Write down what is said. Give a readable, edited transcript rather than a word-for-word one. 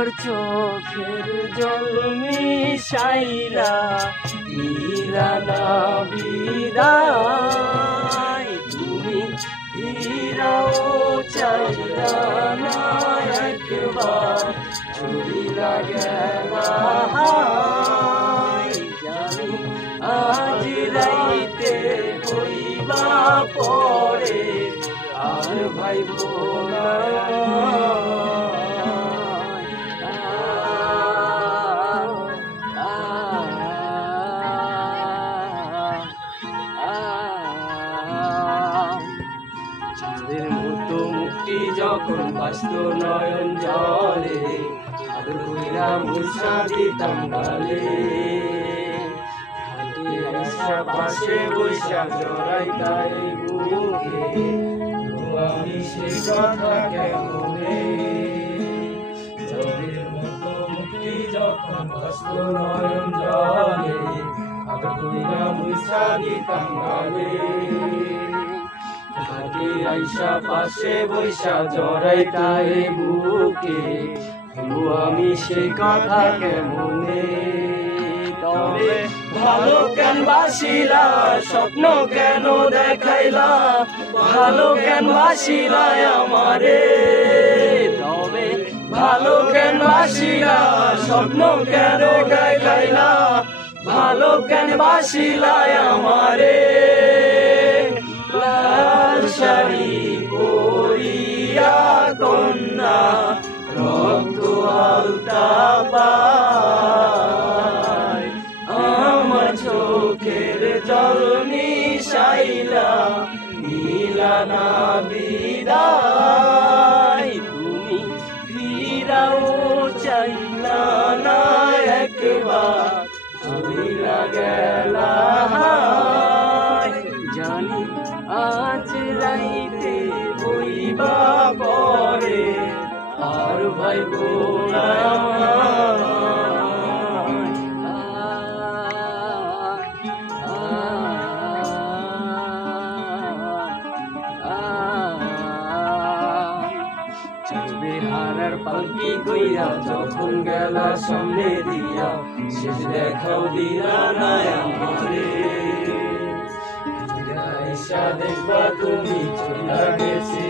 আমার চোখের জল মিশাইলা দিলা না বিদায়, তুমি ফিরাও চাইলা না একবার, চলিলা গেলা হায়। জানি আজ রাইতে হইবা পরে আর ভাইব না। চাঁদের মতো মুক্তি যখন বাস্ত নয়ন জলে, আদর কইরা মুছা দিতাম গালে। হাতে আইসা পাশে বৈশা জড়াইতাই বুকে, আমি সে কথা কেমনে। চাঁদের মতো মুক্তি যখন বাস্ত নয়ন জলে, আদর কইরা মুছা দিতাম গালে। হাতে আইসা পাশে বৈশা জড়াইতাই বুকে, আমি সে কথা কেমনে। তবে ভালো কেন বাসিলা, স্বপ্ন কেন দেখাইলা, ভালো কেন বাসিলা আমারে। তবে ভালো কেন বাসিলা, স্বপ্ন কেন দেখাইলা, ভালো কেন বাসিলা আমারে। লাল শাড়ি পরিয়া কন্যা রক্ত আলতা পায়, আমার চোখের জল মিশাইলা দিলা না বিদায়, তুমি ফিরাও চাইলা না একবার, চলিলা গেলা হায়। জানি আজ রাইতে হইবা পরে আর ভাইব না। হারার পালকি কইরা যখন গেলা সামনে দিয়া, শেষ দেখাও দিয়া না আমারে। দেখবা তুমি চলে গেছি।